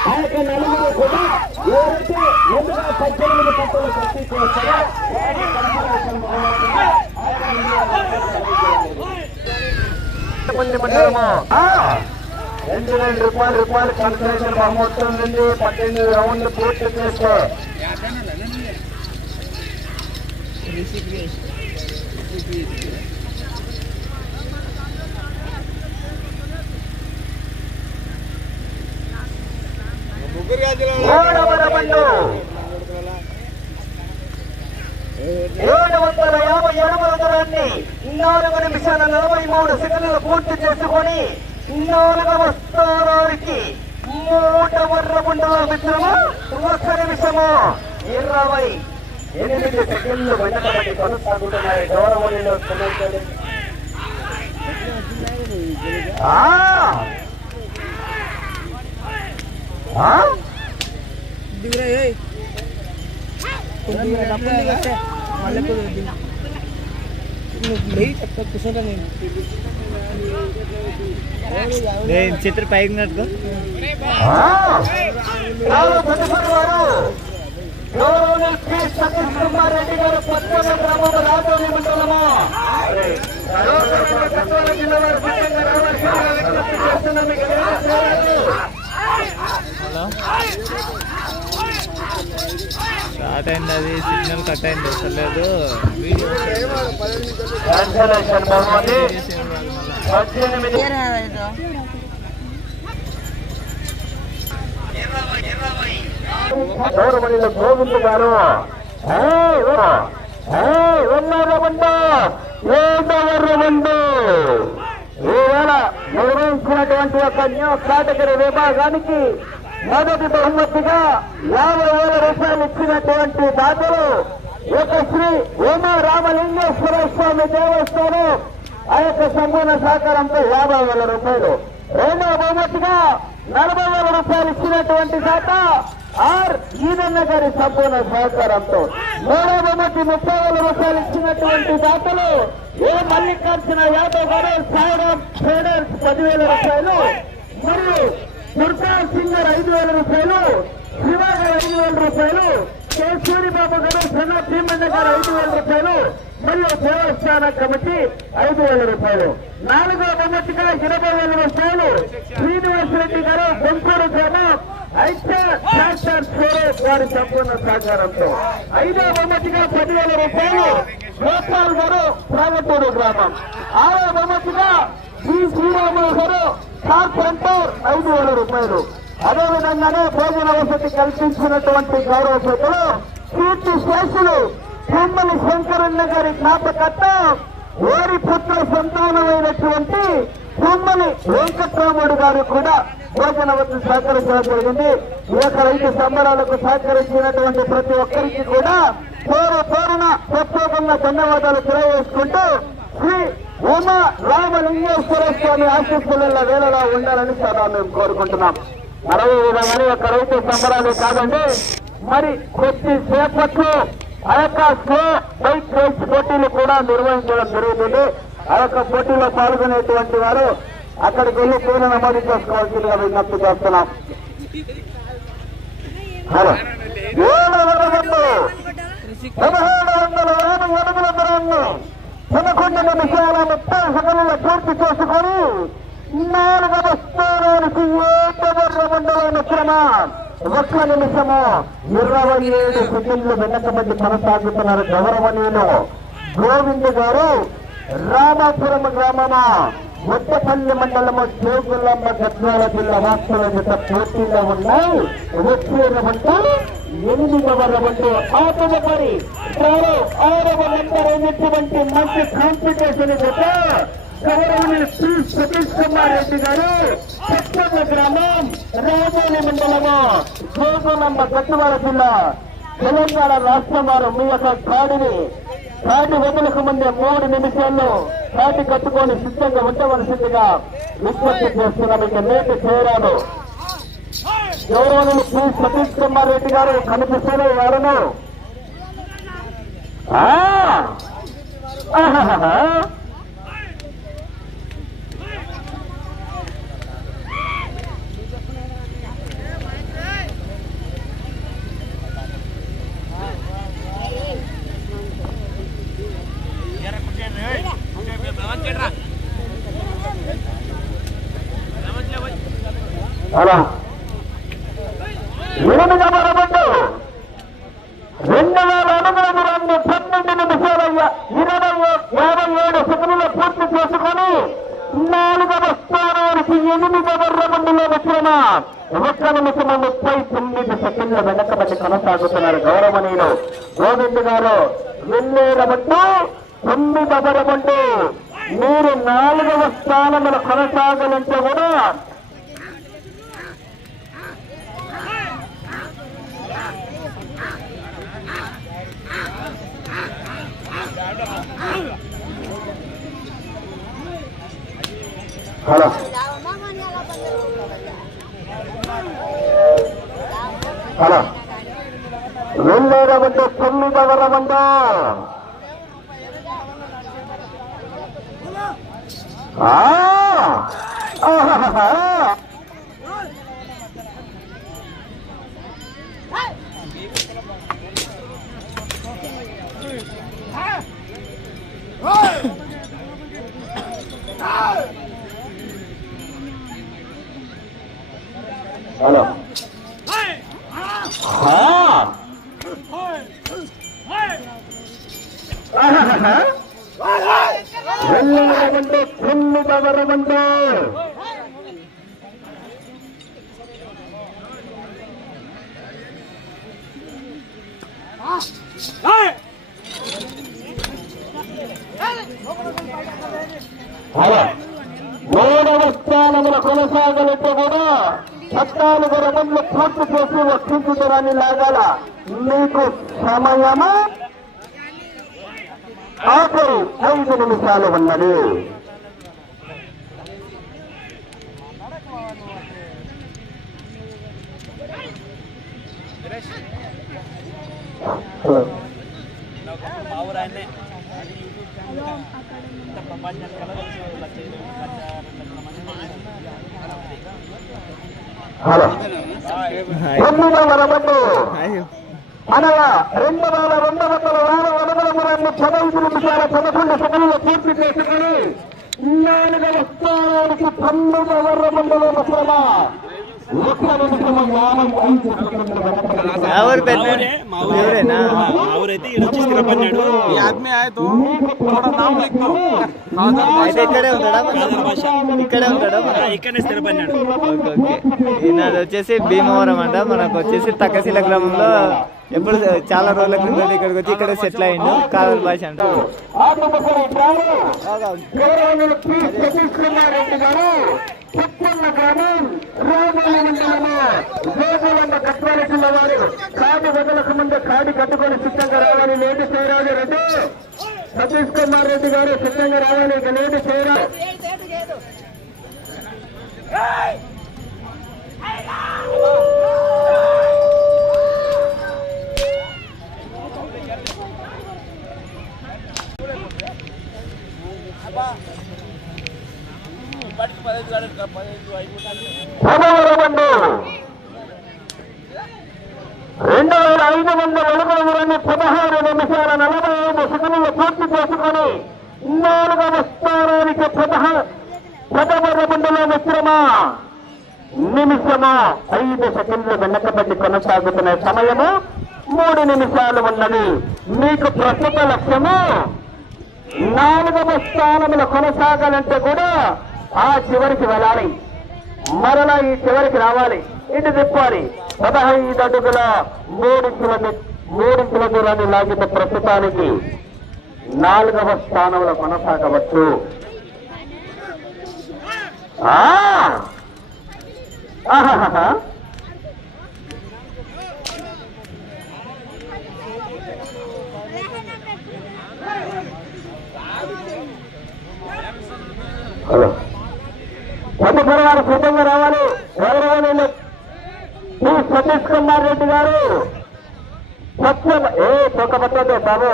ఆ యొక్క నలుగురు కూడా ఎవరైతే ముందుగా పద్దెనిమిది పట్టలు కట్టి చేస్తారో వారికి కన్సలేషన్ బాగుంటుంది. ఆ యొక్క మంది మండలము రెండు వేల రూపాయలు రూపాయలు కన్సలేషన్ మొత్తం నుండి పద్దెనిమిది రౌండ్లు పూర్తి చేస్తే మూడవ రౌండు ఏడు వందల యాభై ఎనిమిది దూరాన్ని నాలుగు నిమిషాల నలభై మూడు సెకండ్లు పూర్తి చేసుకొని నాలుగవ స్థానానికి మూడవ రౌండ్ల మిత్రము? ఒక నిమిషము. ఇరవై ఎనిమిది సెకండ్లు వెంటబడి కొనసాగుతున్నాయి. గౌరవంలో ఆ? దిగురా ఏయ్ కొద్దిగా డబ్బులు దిగొస్తే మళ్ళీ కూర్చుంటా నేను చిత్ర పైకి నట్టుకో ఆ! చాలా తదుపరి వారు గౌరవనీయులు పి. సతీష్ కుమార్ రెడ్డి గారు పద్మనాభ గ్రామం రాజోని మండలము గద్వాల జిల్లా వారు ముఖ్యంగా రావాల్సిందిగా విజ్ఞప్తి చేస్తున్నాం. మీకు ఏదైనా సవాలు? స్టార్ట్ అయింది అది సిగ్నల్ కట్ అయింది వస్తలేదు గౌరవనీయులు గోవింద్ గారు. ఉన్నారా ఈవేళ నిర్వహించినటువంటి ఒక న్యూ కేటగిరీ విభాగానికి మొదటి బహుమతిగా యాభై వేల రూపాయలు ఇచ్చినటువంటి దాతలు ఒక శ్రీ ఉమా రామలింగేశ్వర స్వామి దేవస్థానం ఆ యొక్క సంపూర్ణ సహకారంతో యాభై వేల రూపాయలు. రెండవ బహుమతిగా నలభై వేల రూపాయలు ఇచ్చినటువంటి శాఖ ఆర్ ఈనన్న గారి సంపూర్ణ సహకారంతో. మూడవ బహుమతి ముప్పై వేల రూపాయలు ఇచ్చినటువంటి దాతలు ఏ మల్లికార్జున యాదవ్ గారు సాయిరామ్ ట్రేడర్స్ పదివేల రూపాయలు. మరియు గుర్తార్ సింగ్ గారు ఐదు వేల రూపాయలు శివ గారు ఐదు వేల రూపాయలు కె. సూరిబాబు గారు సన్న భీమన్న గారు ఐదు వేల రూపాయలు మరియు దేవస్థాన కమిటీ ఐదు వేల రూపాయలు. నాలుగో బహుమతిగా ఇరవై వేల రూపాయలు శ్రీనివాసరెడ్డి గారు గుంటూరు గ్రామం అయితే ట్రాక్టర్ స్టోరేజ్ వారి సంపూర్ణ సహకారంతో. ఐదో బహుమతిగా పదివేల రూపాయలు గోపాల్ గారు ప్రాగటూరు గ్రామం. ఆరో బహుమతిగా శ్రీ శ్రీరాములు గారు కార్పెంటర్ ఐదు వేల రూపాయలు. అదేవిధంగానే భోజన వసతి కల్పించినటువంటి గౌరవ సభ్యులు కీర్తి శేషులు తిమ్మలి శంకరన్న గారి జ్ఞాపకత్వం వారి పుత్ర సంతానమైనటువంటి తిమ్మలి వెంకట్రాముడు గారు కూడా భోజన వసతి సహకరించడం జరిగింది. ఈ యొక్క రైతు సంబరాలకు సహకరించినటువంటి ప్రతి ఒక్కరికి కూడా పేరు పేరున ప్రత్యేకంగా ధన్యవాదాలు తెలియజేసుకుంటూ శ్రీ ఉమ రామలింగేశ్వర స్వామి ఆశీస్సులలో వేళలా ఉండాలని సదా మేము కోరుకుంటున్నాం. మరో విధంగానే యొక్క రైతు సంబరాలు కాదండి మరి కొద్ది సేపట్లో ఆ యొక్క స్లో బైక్ రేస్ పోటీలు కూడా నిర్వహించడం జరుగుతుంది. ఆ యొక్క పోటీలో పాల్గొనేటువంటి వారు అక్కడికి వెళ్ళి పేరు నమోదు చేసుకోవాల్సిందిగా విజ్ఞప్తి చేస్తున్నాం. హలో ఏడవ రౌండు పదహేడు వందల యాభై అడుగుల దూరాన్ని పదకొండు నిమిషాల ముప్పై సెకండ్ల పూర్తి చేసుకొని నాలుగవ స్థానానికి ఏడవ రౌండ్ల మిశ్రమ ఒక్క నిమిషము ఇరవై ఏడు సెకండ్లు వెనకబడి కొనసాగుతున్నారు గౌరవనీయులు. గోవింద్ గారు రామాపురం గ్రామమ ముద్దపల్లి మండలము జోగులమ్మ గద్వాల జిల్లా వాస్తవ జత పోటీలో ఉన్నాయి వచ్చే రౌండ్ ఎనిమిదవ రౌండ్ ఆటల పడి ఆరవ నెంబర్ అయినటువంటి మంచి కాంపిటీషన్ జత గౌరవనీయ శ్రీ సతీష్ కుమార్ రెడ్డి గారు పశ్చిమ గ్రామం రాజోలి మండలము జోగులమ్మ గద్వాల జిల్లా తెలంగాణ రాష్ట్రం వారు మీ యొక్క కాడిని కాటి వదులకు ముందే మూడు నిమిషాల్లో కాటి కట్టుకొని సిద్ధంగా ఉండవలసిందిగా విజ్ఞప్తి చేస్తున్నాం. ఇక నేటి చేరాలు గౌరవనీయులు శ్రీ సతీష్ కుమార్ రెడ్డి గారు కనిపిస్తూనే వారను అలా. సంవత్సరమ వచ్చిన ఒక్క నిమిషం ముప్పై తొమ్మిది సెకండ్ల వెనకబడి కొనసాగుతున్నారు గౌరవనీయులు. గోవింద్ గారు వెళ్ళే రౌండ్ తొమ్మిదవ మీరు నాలుగవ స్థానంలో కొనసాగాలంటే కూడా హలో. హలో వెళ్ళే రౌండ్ తొమ్మిదవ రౌండ్. ఆ ఆహాహా. హలో ఆ. ఆహాహా. వెళ్ళే రౌండ్ తొమ్మిదవ రౌండ్ హలో మూడవ స్థానముల కొనసాగలంటే కూడా పద్నాలుగు రౌండ్లు పూర్తి చేసి వర్తించుదరాన్ని లాగాల మీకు సమయము ఆఖరి ఐదు నిమిషాలు ఉన్నది చేస్తున్నారు మన రెండు. వేల రెండు వందల నాలుగు అడుగుల దూరాన్ని పదహైదు నిమిషాల పదకొండు సెకండ్లు పూర్తి చేసుకుని నాలుగవ స్థానానికి తొమ్మిదవ రౌండ్లో మిశ్రమ ఇక్కడ అయితే ఇక్కడే ఇక్కడే ఉంటాడా ఇక్కడే స్థిరపడినాడు ఓకే వచ్చేసి భీమవరం అంట. మనకు వచ్చేసి తక్కశీల గ్రామంలో ఎప్పుడు చాలా రోజుల క్రితం ఇక్కడికి వచ్చి ఇక్కడ సెటిల్ అయ్యిండు కాదల్ భాష అంటారు కాడి వదలకు ముందు కాడి కట్టుకొని సిద్ధంగా రావాలి నేటి శ్రీరాజు రెడ్డి సతీష్ కుమార్ రెడ్డి గారు సిద్ధంగా రావాలి ఇక నేటి శ్రీరాజు రెండు వేల ఐదు వందల అడుగుల దూరాన్ని పదహారు నిమిషాల నలభై ఐదు సెకండ్లు పూర్తి చేసుకొని నాలుగవ స్థానానికి పదహారు పదవ రౌండ్లో మిశ్రమ నిమిషము? ఐదు సెకండ్లు వెనకబడి కొనసాగుతున్న సమయము మూడు నిమిషాలు ఉన్నది. మీకు ప్రస్తుత లక్ష్యము నాలుగవ స్థానములు కొనసాగాలంటే కూడా ఆ చివరికి వెళ్ళాలి. మరలా ఈ చివరికి రావాలి. ఇటు తిప్పాలి. పదహైదు అడుగుల మూడించుల మూడించుల దూరాన్ని లాగిన ప్రస్తుతానికి నాలుగవ స్థానంలో కొనసాగవచ్చు. హలో. తదుపరి వారు సిద్ధంగా రావాలి. గౌరవనీయులు శ్రీ సతీష్ కుమార్ రెడ్డి గారు సత్యం ఏ తొక్కబట్టదు బాబు.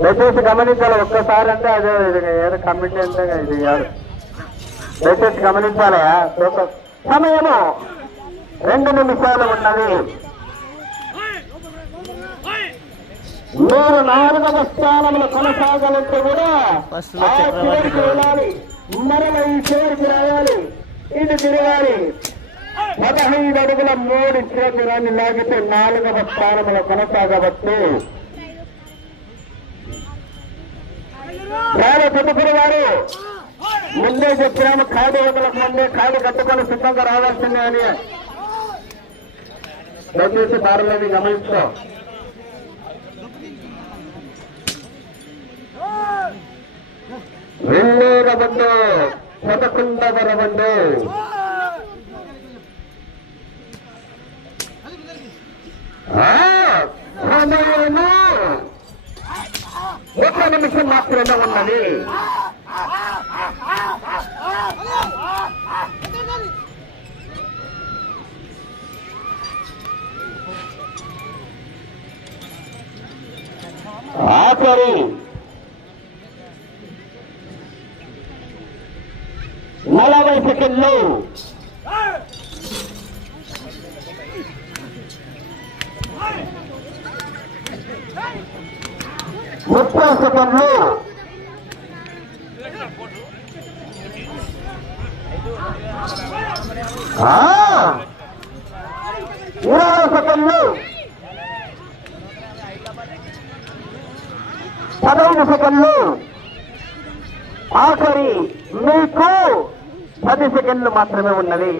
దయచేసి గమనించాలి ఒక్కసారి అంటే అదే ఇది ఏదో కమిటీ అంటే ఇది కాదు. దయచేసి గమనించాలి సమయము రెండు నిమిషాలు ఉన్నది. మీరు నాలుగవ స్థానంలో కొనసాగాలంటే కూడా ఆ చివరికి వెళ్ళాలి. మరల ఈ చివరికి రావాలి. ఇది తిరగాలి. పదహైదు అడుగుల మూడు చేతురాన్ని లాగితే నాలుగవ స్థానంలో కొనసాగవచ్చు. చాలా తదుపరి వారు. ముందే చెప్పినాము కాదు వదలకు ముందే కాదు కట్టుకొని సిద్ధంగా రావాల్సిందే అని. దయచేసి దారిలోని గమనించు రెండవ బండు పదకొండవ బండు సమయము ఒక నిమిషం మాత్రమే ఉన్నది. నలభై సెకండ్లు ముప్పై సెకండ్లు ఆ, ఇరవై సెకండ్లు ఆఖరి మీకు పది సెకండ్లు మాత్రమే ఉన్నది.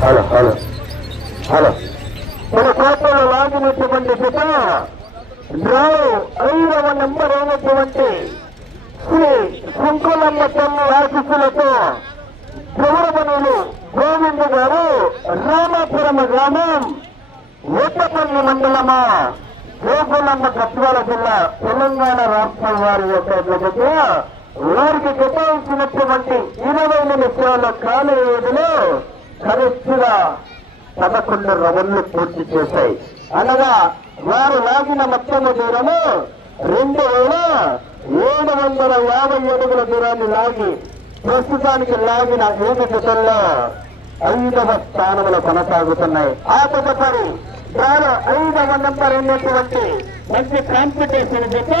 హలో హలో హలో మన కోటలో లాగినటువంటి జత డ్రావ్ ఐదవ నెంబర్ అయినటువంటి శ్రీ శంకులమ్మ తల్లి ఆశీస్సులతో గౌరవనులు గోవింద్ గారు రామాపురం గ్రామం ఓటపల్లి మండలమా? గోకులమ్మ గద్వాల జిల్లా తెలంగాణ రాష్ట్రం వారి యొక్క జత వారికి కేటాయించినటువంటి ఇరవై నిమిషాల కాల వ్యవధిలో కరెక్ట్గా పదకొండు రవన్లు పూర్తి చేశాయి. అనగా వారు లాగిన మొత్తము దూరము రెండు వేల ఏడు వందల యాభై ఏడుగుల దూరాన్ని లాగి ప్రస్తుతానికి లాగిన ఏడు జతల్లో ఐదవ స్థానంలో కొనసాగుతున్నాయి. ఆ తదుపరి వారు ఐదవ నంబర్ ఉన్నటువంటి మంచి కాంపిటీషన్ జత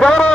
గౌరవ